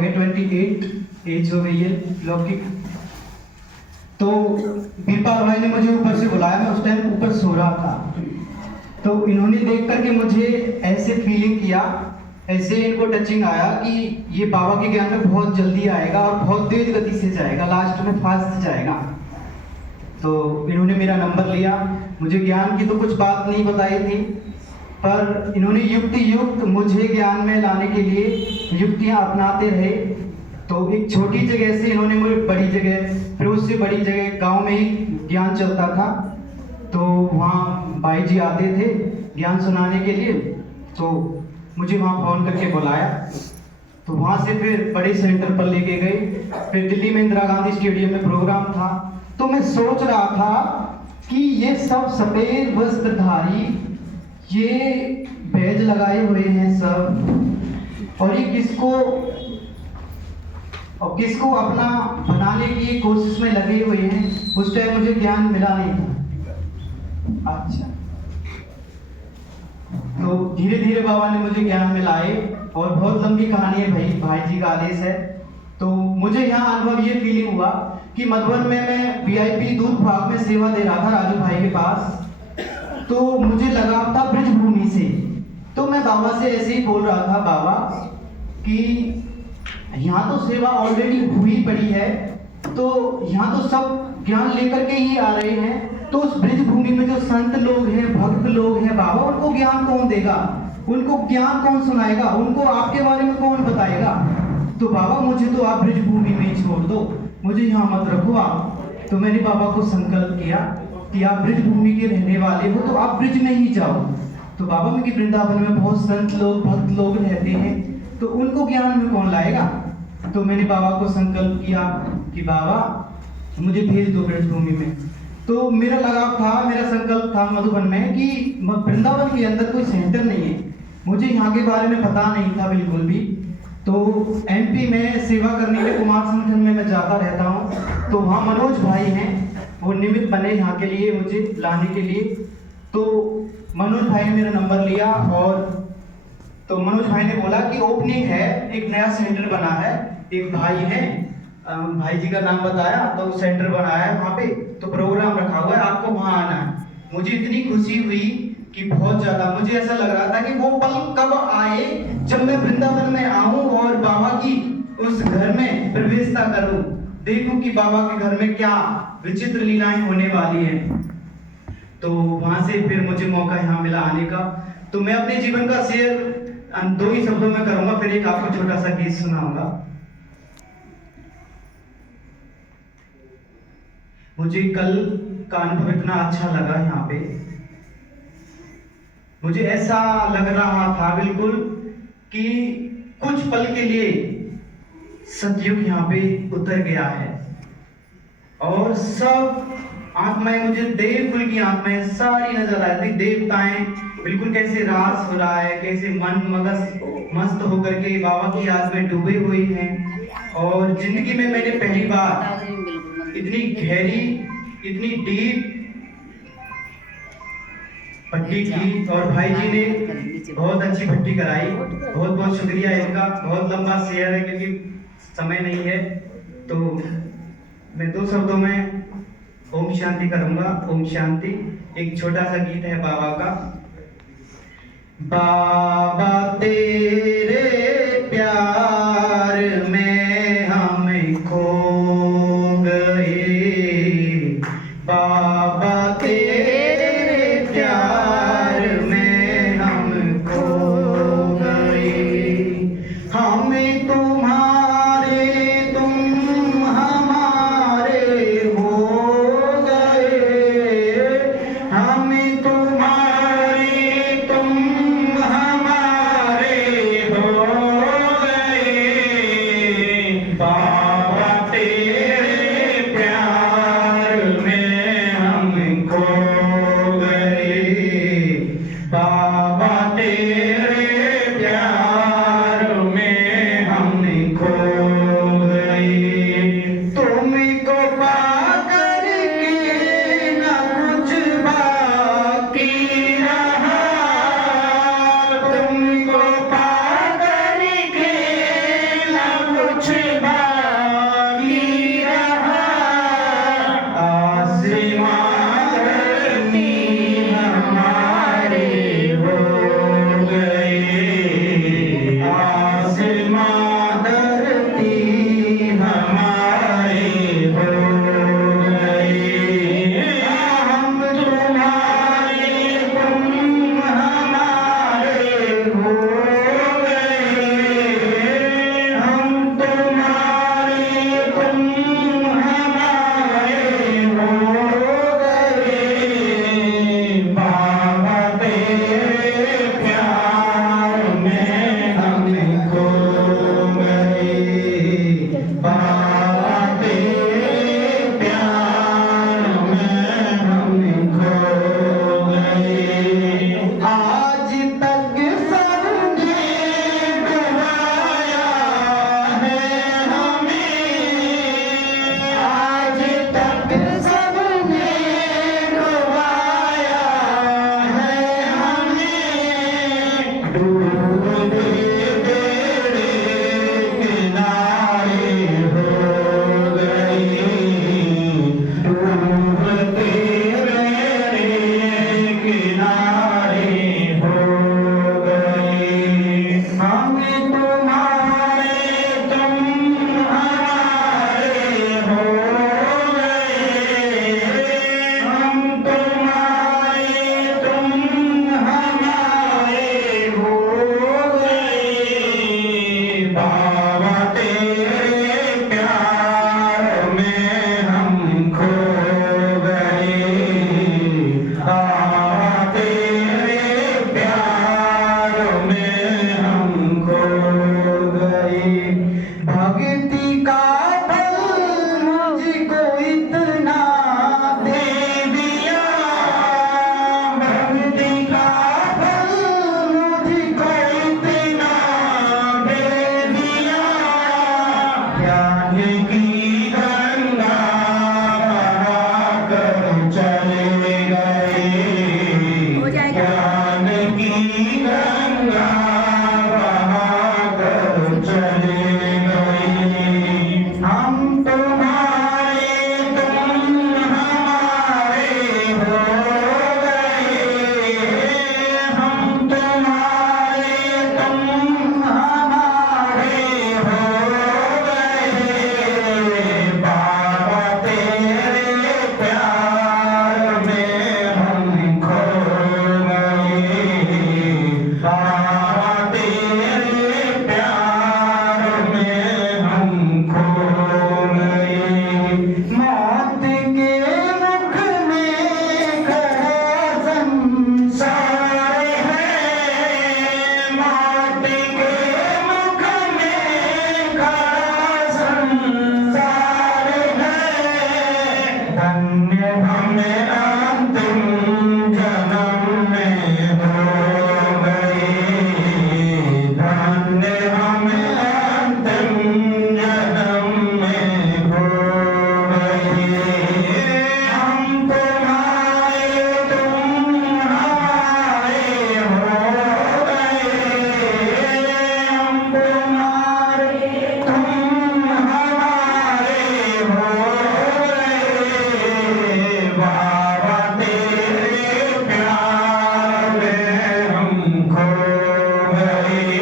गए, 28 एज हो गई है लौकिक। तो वीरपाल भाई ने मुझे ऊपर से बुलाया, मैं उस टाइम ऊपर सो रहा था। तो इन्होंने देख करके मुझे ऐसे फीलिंग किया, ऐसे इनको टचिंग आया कि ये बाबा के ज्ञान में बहुत जल्दी आएगा और बहुत तेज गति से जाएगा, लास्ट में फास्ट जाएगा। तो इन्होंने मेरा नंबर लिया। मुझे ज्ञान की तो कुछ बात नहीं बताई थी, पर इन्होंने युक्त मुझे ज्ञान में लाने के लिए युक्तियां अपनाते रहे। तो एक छोटी जगह से इन्होंने मुझे बड़ी जगह, फिर उससे बड़ी जगह, गांव में ही ज्ञान चलता था, तो वहाँ भाई जी आते थे ज्ञान सुनाने के लिए। तो मुझे वहाँ फ़ोन करके बुलाया, तो वहाँ से फिर बड़े सेंटर पर लेके गए। फिर दिल्ली में इंदिरा गांधी स्टेडियम में प्रोग्राम था। तो मैं सोच रहा था कि ये सब सफ़ेद वस्त्रधारी, ये बैज लगाए हुए हैं सब, और ये किसको अपना बनाने की कोशिश में लगे हुए हैं। उस टाइम मुझे ज्ञान मिला नहीं था। अच्छा, तो धीरे धीरे बाबा ने मुझे ज्ञान मिलाए, और बहुत लंबी कहानी है भाई जी का आदेश है। तो मुझे यहाँ अनुभव ये फीलिंग हुआ कि मधुबन में मैं वीआईपी दूध भाग में सेवा दे रहा था राजू भाई के पास। तो मुझे लगा था ब्रज भूमि से, तो मैं बाबा से ऐसे ही बोल रहा था, बाबा कि यहाँ तो सेवा ऑलरेडी हुई पड़ी है, तो यहाँ तो सब ज्ञान लेकर के ही आ रहे हैं, तो उस ब्रज भूमि में जो संत लोग हैं, भक्त लोग हैं बाबा, उनको ज्ञान कौन देगा, उनको ज्ञान कौन सुनाएगा, उनको आपके बारे में कौन बताएगा। तो बाबा मुझे तो आप ब्रज भूमि में ही छोड़ दो, मुझे यहाँ मत रखो आप। तो मैंने बाबा को संकल्प किया कि आप ब्रज भूमि के रहने वाले हो, तो आप ब्रज में ही जाओ। तो बाबा में कि वृंदावन में बहुत संत लोग, भक्त लोग रहते हैं, तो उनको ज्ञान में कौन लाएगा। तो मैंने बाबा को संकल्प किया कि बाबा मुझे भेज दो ब्रजभूमि में। तो मेरा लगाव था, मेरा संकल्प था मधुबन में कि वृंदावन के अंदर कोई सेंटर नहीं है, मुझे यहाँ के बारे में पता नहीं था बिल्कुल भी। तो एमपी में सेवा करने के कुमार संगठन में मैं जाता रहता हूँ, तो वहाँ मनोज भाई हैं, वो निमित्त बने यहाँ के लिए मुझे लाने के लिए। तो मनोज भाई ने मेरा नंबर लिया, और तो मनोज भाई ने बोला कि ओपनिंग है, एक नया सेंटर बना है, एक भाई है, भाई जी का नाम बताया, तो सेंटर बनाया है वहाँ पे, तो प्रोग्राम रखा हुआ है, आपको वहाँ आना है। मुझे इतनी खुशी हुई कि बहुत ज्यादा, मुझे ऐसा लग रहा था कि वो पल कब आए जब मैं वृंदावन में आऊं और बाबा की उस घर में प्रवेशता करूं, देखूं कि बाबा के घर में क्या विचित्र लीलाएं होने वाली हैं। तो वहां से फिर मुझे मौका यहाँ मिला आने का। तो मैं अपने जीवन का शेयर 2 ही शब्दों में करूंगा, फिर एक आपको छोटा सा गीत सुनाऊंगा। मुझे कल का अनुभव इतना अच्छा लगा यहाँ पे, मुझे ऐसा लग रहा था बिल्कुल कि कुछ पल के लिए सतयुग यहाँ पे उतर गया है, और सब आत्माएं, मुझे देवकुल की आत्माएं सारी नजर आ रही, देवताएं बिल्कुल कैसे रास हो रहा है, कैसे मन मस्त होकर के बाबा की याद में डूबे हुए हैं। और जिंदगी में मैंने पहली बार इतनी गहरी, इतनी डीप भट्टी की, और भाई जी ने बहुत अच्छी भट्टी कराई, बहुत बहुत शुक्रिया इनका। बहुत लंबा शेयर है क्योंकि समय नहीं है, तो मैं 2 शब्दों में ओम शांति करूंगा। ओम शांति। एक छोटा सा गीत है बाबा का। बाबा तेरे प्यार में हम खो गए, बाबा तेरे प्यार में हम खो गए, हमें तुम्हारे तुम हमारे हो गए, हमें तुम्हारे तुम हमारे हो की गंगा बहाकर चले गए, ज्ञान की गंगा बहाकर चले गए। हम तुम्हारे तुम हमारे हो गए, हम तुम्हारे तुम हमारे हो गए। बाबा तेरे प्यार में हम खो गए, बाबा तेरे प्यार में हम खो गए। मौत के मुख में खड़ा संसार है, मौत के मुख में खड़ा संसार है। धन्य हमें अंतिम जन्म में हो गए, धन्य हमें अंतिम जन्म में हो गए। हम तुम्हारे तुम हमारे हो गए, हम तुम्हारे तुम हमारे हो गए। बाबा तेरे प्यार में हम खो गए,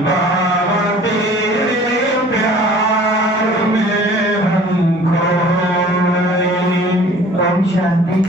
बाबा तेरे प्यार में हम खो गए। ओम शांति।